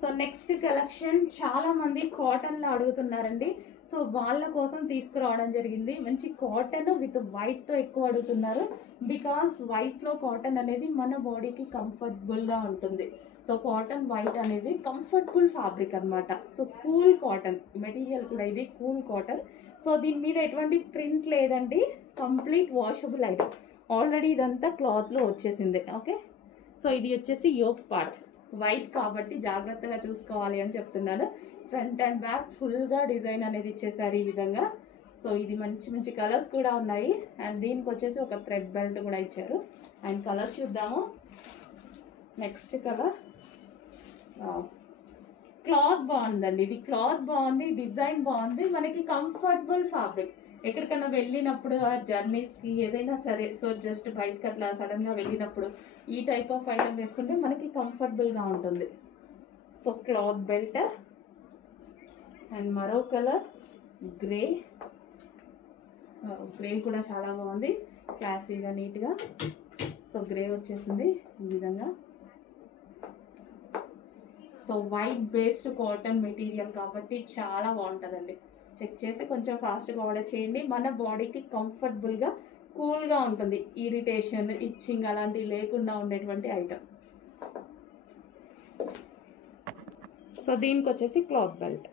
So next collection చాలా మంది cotton లో అడుగుతున్నారండి. సో వాళ్ళ కోసం తీసుకురావడం జరిగింది. మంచి కాటన్ విత్ వైట్ తో ఎక్కువ అడుగుతున్నారు. బికాస్ వైట్ లో కాటన్ అనేది మన బాడీకి కంఫర్టబుల్ గా ఉంటుంది. సో కాటన్ వైట్ అనేది కంఫర్టబుల్ ఫ్యాబ్రిక్ అన్నమాట. సో కూల్ కాటన్ మెటీరియల్ కూడా ఇది కూల్ కాటన్. సో దీని మీద ఎటువంటి ప్రింట్ లేదండి, కంప్లీట్ వాషబుల్ ఐటమ్. ఆల్రెడీ ఇదంతా క్లాత్ లో వచ్చేసింది. ఓకే, సో ఇది వచ్చేసి యోక్ పార్ట్ వైట్ కాబట్టి జాగ్రత్తగా చూసుకోవాలి అని చెప్తున్నాను. ఫ్రంట్ అండ్ బ్యాక్ ఫుల్గా డిజైన్ అనేది ఇచ్చేసారు ఈ విధంగా. సో ఇది మంచి మంచి కలర్స్ కూడా ఉన్నాయి. అండ్ దీనికి వచ్చేసి ఒక థ్రెడ్ బెల్ట్ కూడా ఇచ్చారు. అండ్ కలర్స్ చూద్దాము. నెక్స్ట్ కలర్, క్లాత్ బాగుందండి. ఇది క్లాత్ బాగుంది, డిజైన్ బాగుంది, మనకి కంఫర్టబుల్ ఫ్యాబ్రిక్. ఎక్కడికైనా వెళ్ళినప్పుడు జర్నీస్కి ఏదైనా సరే, సో జస్ట్ బయటకి అట్లా సడన్గా వెళ్ళినప్పుడు ఈ టైప్ ఆఫ్ ఐటమ్ వేసుకుంటే మనకి కంఫర్టబుల్గా ఉంటుంది. సో క్లాత్ బెల్ట్ అండ్ మరో కలర్ గ్రే. గ్రే కూడా చాలా బాగుంది, క్లాసీగా నీట్గా. సో గ్రే వచ్చేసింది ఈ విధంగా. So white based cotton material కాబట్టి చాలా బాగుంటుందండి. చెక్ చేసి కొంచెం ఫాస్ట్గా ఆర్డర్ చేయండి. మన బాడీకి కంఫర్టబుల్గా కూల్గా ఉంటుంది. ఇరిటేషన్, ఇచ్చింగ్ అలాంటివి లేకుండా ఉండేటువంటి ఐటమ్. సో దీనికి వచ్చేసి క్లాత్ బెల్ట్.